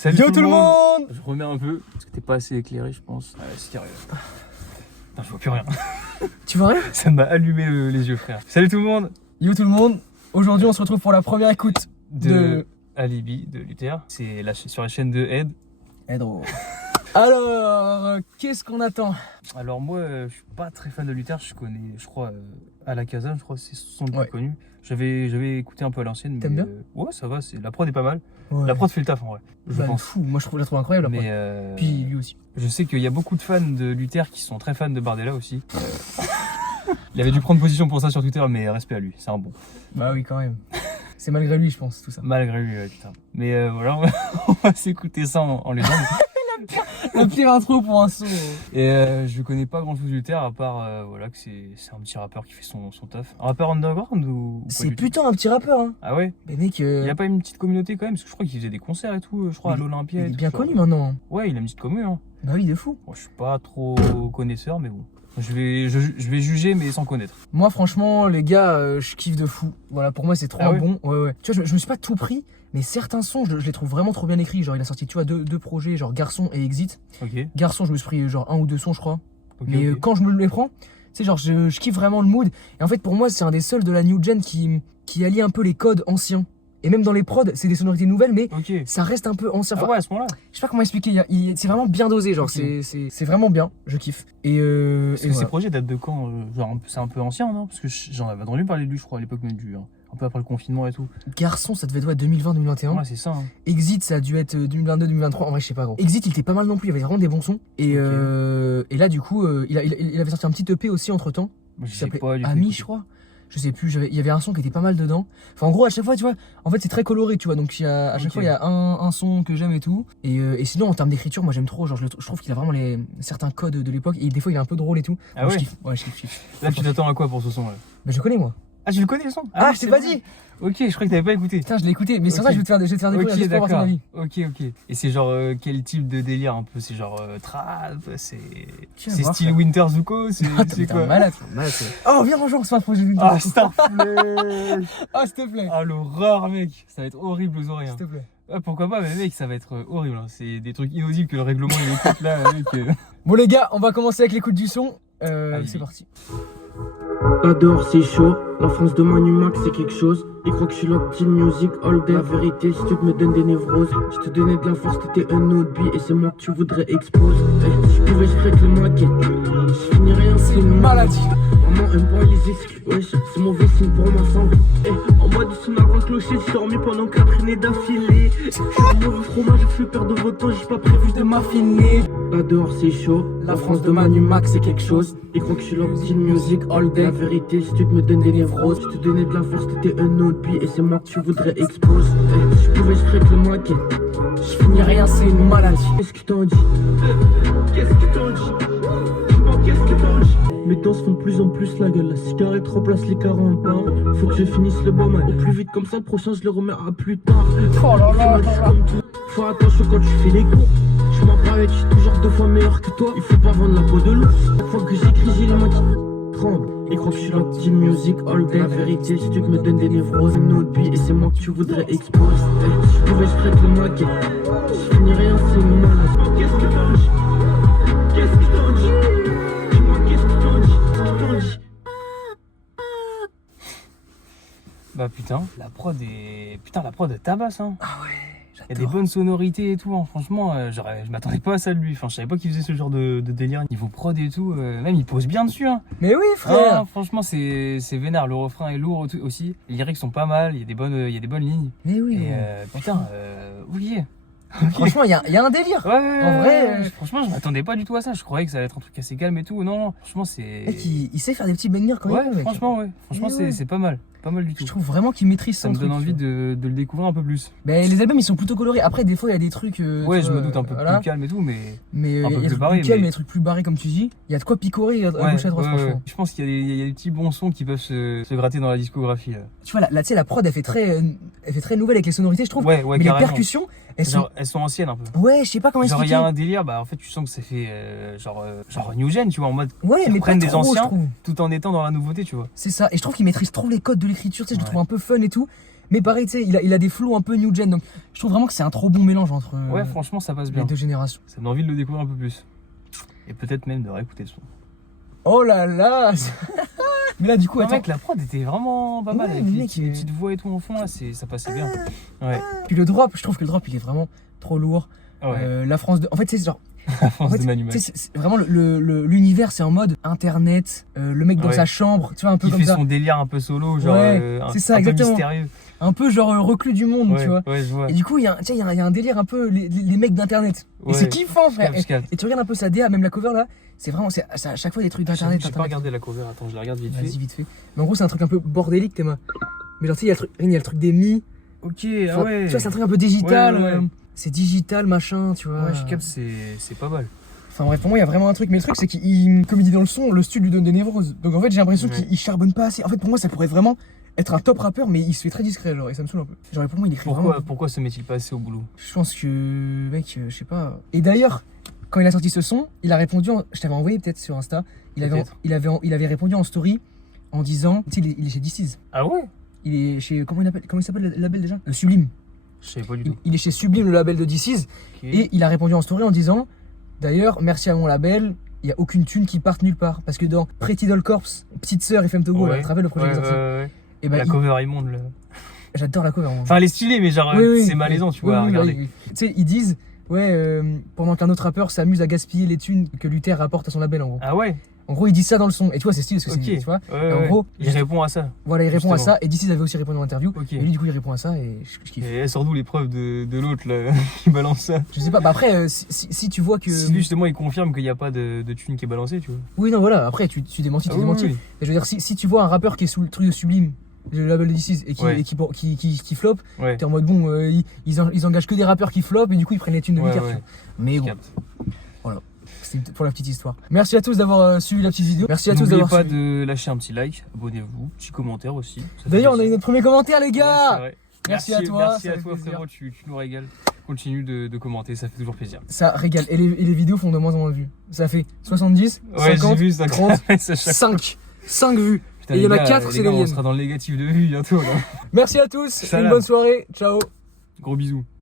Salut Yo tout le monde. Je remets un peu, parce que t'es pas assez éclairé je pense. Ouais, c'est carré. Putain, je vois plus rien. Tu vois rien? Ça m'a allumé les yeux frère. Salut tout le monde. Yo tout le monde. Aujourd'hui on se retrouve pour la première écoute de Alibi de Luther. C'est sur la chaîne de Ed. Edro. Alors, qu'est-ce qu'on attend? Alors moi, je suis pas très fan de Luther. Je connais, je crois, à la Casa, je crois que c'est son plus connu. J'avais écouté un peu à l'ancienne. T'aimes bien? Ouais, ça va. La prod est pas mal. Ouais. La prod fait le taf en vrai. Je pense. Fou. Moi je la trouve incroyable. Mais puis lui aussi. Je sais qu'il y a beaucoup de fans de Luther qui sont très fans de Bardella aussi. Il avait dû prendre position pour ça sur Twitter, mais respect à lui, c'est un bon. Bah oui, quand même. C'est malgré lui, je pense, tout ça. Malgré lui, ouais, putain. Mais voilà, on va s'écouter ça en légende. La pire intro pour un son. Et je connais pas grand chose de Luther à part voilà, que c'est un petit rappeur qui fait son taf. Un rappeur underground ou pas C'est du tout? putain un petit rappeur, hein. Ah ouais? Mais mec, Il y a pas une petite communauté quand même? Parce que je crois qu'il faisait des concerts et tout, je crois à l'Olympia. il est bien connu maintenant. Ouais, il a une petite commu, hein. Bah oui, de fou. Bon, je suis pas trop connaisseur, mais bon. Je vais juger, mais sans connaître. Moi, franchement, les gars, je kiffe de fou. Voilà, pour moi, c'est trop bon. Ouais. Tu vois, je me suis pas tout pris, mais certains sons, je les trouve vraiment trop bien écrits. Genre, il a sorti, tu vois, deux projets, genre Garçon et Exit. Ok. Garçon, je me suis pris genre un ou deux sons, je crois. Okay, mais quand je me les prends, tu sais, genre, je kiffe vraiment le mood. Et en fait, pour moi, c'est un des seuls de la new gen qui allie un peu les codes anciens. Et même dans les prods, c'est des sonorités nouvelles, mais ça reste un peu ancien. Ah ouais, à ce moment-là. Je sais pas comment expliquer, c'est vraiment bien dosé, genre, c'est vraiment bien, je kiffe. Et ces projets datent de quand? Genre, c'est un peu ancien, non? Parce que j'en avais entendu parler de lui, je crois, à l'époque même un peu après le confinement et tout. Garçon, ça devait être 2020-2021. Ouais, c'est ça. Hein. Exit, ça a dû être 2022-2023. En vrai, je sais pas, gros. Exit, il était pas mal non plus, il y avait vraiment des bons sons. Et là, du coup, il avait sorti un petit EP aussi entre temps. Qui s'appelait Ami, je crois. Je sais plus, il y avait un son qui était pas mal dedans. Enfin, en gros, à chaque fois, tu vois, en fait, c'est très coloré, tu vois. Donc, à chaque fois, il y a un son que j'aime et tout. Et sinon, en termes d'écriture, moi, j'aime trop. Genre, je trouve qu'il a vraiment certains codes de l'époque. Et des fois, il est un peu drôle et tout. Ah ouais? Je kiffe. Ouais, je kiffe. Là, tu t'attends à quoi pour ce son là? Bah, je connais, moi. Ah, tu le connais le son? Ah, je t'ai pas dit! Ok, je crois que t'avais pas écouté. Putain, je l'ai écouté, mais sur ça, je vais te faire découvrir juste pour avoir ton avis. Ok. Et c'est genre quel type de délire un peu? C'est genre trap? C'est style Winter Zuko? C'est quoi? Malade. Oh, viens rejoindre ce projet de Ah, s'il te plaît. Ah, s'il te plaît. Ah, l'horreur, mec. Ça va être horrible aux oreilles. S'il te plaît. Ah, pourquoi pas, mais mec, ça va être horrible. Hein. C'est des trucs inaudibles que le règlement il écoute là, mec. Bon, les gars, on va commencer avec l'écoute du son. C'est parti. Adore, c'est chaud. L'enfance de Manu Max, c'est quelque chose. Ils croient que je suis la petite music all day. La vérité, si tu me donnes des névroses, je te donnais de la force, t'étais un hobby. Et c'est moi que tu voudrais exposer. Si je pouvais, je ferais que le maquette. Je finirais ainsi une maladie. Maman aime pas les exclus. Wesh, c'est mauvais signe pour ma santé. En bas du son avant clocher, j'ai dormi pendant 4 années d'affilée. Je suis un mauvais fromage, je fais perdre de votre temps, j'ai pas prévu de m'affiner. Là dehors c'est chaud, la France de Manu Max c'est quelque chose. Ils croient que je suis la petite music all day. La vérité, si tu me donnes des névroses, je te donnais de la force, t'étais un hobby. Et c'est moi que tu voudrais exposer. Si je pouvais, je ferais que le maquette. Je finirais rien, c'est une maladie. Qu'est-ce qu'ils t'ont dit? Qu'est-ce qu'ils t'ont dit? Dis-moi qu'est-ce qu'ils t'ont dit? Mes dents se font de plus en plus la gueule. La cigarette remplace les 40 ans. Faut que je finisse le bon mal. Au plus vite comme ça, le prochain je le remets à plus tard. Oh là là. Faut attention quand tu fais les cours. Je m'en parle, je suis toujours 2 fois meilleur que toi. Il faut pas vendre la peau de l'ours. Chaque fois que j'écris, j'ai les mains qui tremblent. Ils croient que je suis la petite music all day. La vérité, si tu me donnes des névroses, un autre et c'est moi que tu voudrais exposer. Si je pouvais, je ferais que le maquette. Je finirais ainsi une malade. Qu'est-ce que t'en dis? Qu'est-ce que t'en dis? Dis-moi qu'est-ce que t'en dis? Bah putain, la prod est tabasse hein. Ah ouais. Il y a des bonnes sonorités et tout, hein. Franchement, je m'attendais pas à ça de lui. Enfin, je savais pas qu'il faisait ce genre de délire niveau prod et tout. Même il pose bien dessus. Hein. Mais oui, frère. Ah, franchement, c'est vénère. Le refrain est lourd aussi. Les lyrics sont pas mal. Il y a des bonnes lignes. Mais oui. Et putain, oui. Franchement, il y a un délire. Ouais, en vrai, franchement, je m'attendais pas du tout à ça. Je croyais que ça allait être un truc assez calme et tout. Non, franchement, c'est. Mec, il sait faire des petits bangers quand même. Ouais, franchement, c'est pas mal. Pas mal du tout. Je trouve vraiment qu'il maîtrise ça son truc. Ça me donne truc, envie de le découvrir un peu plus. Mais les albums ils sont plutôt colorés. Après, des fois il y a des trucs. Ouais, je me doute un peu plus calme et tout, mais. Mais il y a des trucs plus calmes, des trucs plus barrés comme tu dis. Il y a de quoi picorer à gauche à droite, franchement. Je pense qu'il y a des petits bons sons qui peuvent se gratter dans la discographie. Tu vois, là, tu sais, la prod elle fait très nouvelle avec les sonorités, je trouve. Ouais, mais carrément. Les percussions, elles sont anciennes un peu. Ouais, je sais pas comment expliquer. Genre il y a un délire, bah en fait tu sens que ça fait genre new gen, tu vois, en mode. Ouais, mais prennent des trop, anciens tout en étant dans la nouveauté, tu vois. C'est ça, et je trouve qu'ils maîtrisent trop les codes de l'écriture, tu sais, je le trouve un peu fun et tout. Mais pareil, tu sais, il a des flows un peu new gen. Donc je trouve vraiment que c'est un trop bon mélange entre Ouais, franchement, ça passe les bien. deux générations. Ça me donne envie de le découvrir un peu plus. Et peut-être même de réécouter le son. Oh là là. Mais là, du coup, Ouais, attends. mec, la prod était vraiment pas mal. Ouais, Avec le les mec, il est- petites voix et tout en fond, là, ça passait bien. Ouais. Puis le drop, je trouve que le drop, il est vraiment trop lourd. Ouais. La France de. En fait, c'est genre. La France En fait, de Manu tu sais, Max. c'est vraiment l'univers, c'est en mode internet, le mec dans Ouais. sa chambre, tu vois, un peu Qui comme fait ça. son délire un peu solo, genre Ouais, c'est ça, un peu exactement. mystérieux. Un peu genre reclus du monde, Ouais, tu vois. ouais, je vois. Et du coup, il y a un délire un peu les mecs d'internet. Et Ouais. c'est kiffant, frère. Je capte. Et tu regardes un peu sa DA, même la cover là, c'est vraiment, c'est à chaque fois des trucs d'internet. J'ai pas regardé la cover, attends, je la regarde vite fait. Vas-y, vite fait. Mais en gros, c'est un truc un peu bordélique, Théma. Mais genre, tu sais, il y a le truc des mi. Ok, Enfin, ouais. Tu vois, c'est un truc un peu digital. Ouais, ouais, ouais. C'est digital, machin, tu vois. Ouais, je capte, c'est pas mal. Enfin bref, pour moi, il y a vraiment un truc. Mais le truc, c'est qu'il, comme il dit dans le son, le style lui donne des névroses. Donc en fait, j'ai l'impression Ouais. qu'il charbonne pas assez. En fait, pour moi, ça pourrait vraiment être un top rappeur, mais il se fait très discret, genre, et ça me saoule un peu. Genre, pour moi, il écrit vraiment. Pourquoi se met-il pas assez au boulot? Je pense que, mec, je sais pas. Et d'ailleurs, quand il a sorti ce son, il a répondu, je t'avais envoyé peut-être sur Insta, il avait répondu en story en disant, tu sais, il est chez DC's. Ah ouais? Il est chez, comment il s'appelle le label déjà? Sublime. Je savais pas du tout. Il est chez Sublime, le label de DC's. Ok. Et il a répondu en story en disant, d'ailleurs, merci à mon label, il n'y a aucune thune qui parte nulle part. Parce que dans Pretty Doll Corps, Petite Sœur FM Togo, Ouais. là, tu te rappelles le projet Ouais, qu'ils ont sorti ouais. Et bah, La cover immonde, là. j'adore la cover. Moi. Enfin, elle est stylée, mais genre, Oui, oui, c'est malaisant, tu oui, vois, à oui, regarder. oui, oui. Tu sais, ils disent, ouais, pendant qu'un autre rappeur s'amuse à gaspiller les thunes que Luther rapporte à son label, en gros. Ah ouais? En gros, ils disent ça dans le son. Et tu vois, c'est stylé parce que Ok. c'est, tu vois. Ouais, Et en ouais. gros, il répond à ça. voilà, il répond à Justement. ça. Et DC's avait aussi répondu en interview. Ok. Et lui, du coup, il répond à ça et je kiffe. Et elle sort d'où les preuves de l'autre, là, qui balance ça? Je sais pas, bah après, si tu vois que. Si lui, justement, il confirme qu'il n'y a pas de thune qui est balancée, tu vois. Oui, non, voilà, après, tu démentis, Ah tu oui, démentis. oui. Mais je veux dire, si tu vois un rappeur qui est sous le truc de Sublime, le label de DC's, et Ouais. qui flop, Ouais. t'es en mode bon, ils engagent que des rappeurs qui flopent et du coup ils prennent les thunes de Ouais, Luther. ouais. tu vois. Mais Je bon, capte. c'était pour la petite histoire. Merci à tous d'avoir suivi la petite vidéo. Merci à tous N'oubliez d'avoir pas suivi. de lâcher un petit like, abonnez-vous, petit commentaire aussi. ça fait D'ailleurs, on a eu plaisir. notre premier commentaire, les Ouais, c'est gars. vrai. Merci à toi, Merci ça à fait toi, plaisir. frérot, tu nous régales. Continue de commenter, ça fait toujours plaisir. Ça régale. Et les vidéos font de moins en moins de vues. Ça fait 70, Ouais, 50, j'ai vu ça. 30, Ça chaque- 5 vues. Putain, Et il y en les a gars, 4, les c'est gars, les on miennes. sera dans le négatif de vue bientôt, là. Merci à tous. Salam. Une bonne soirée. Ciao. Gros bisous.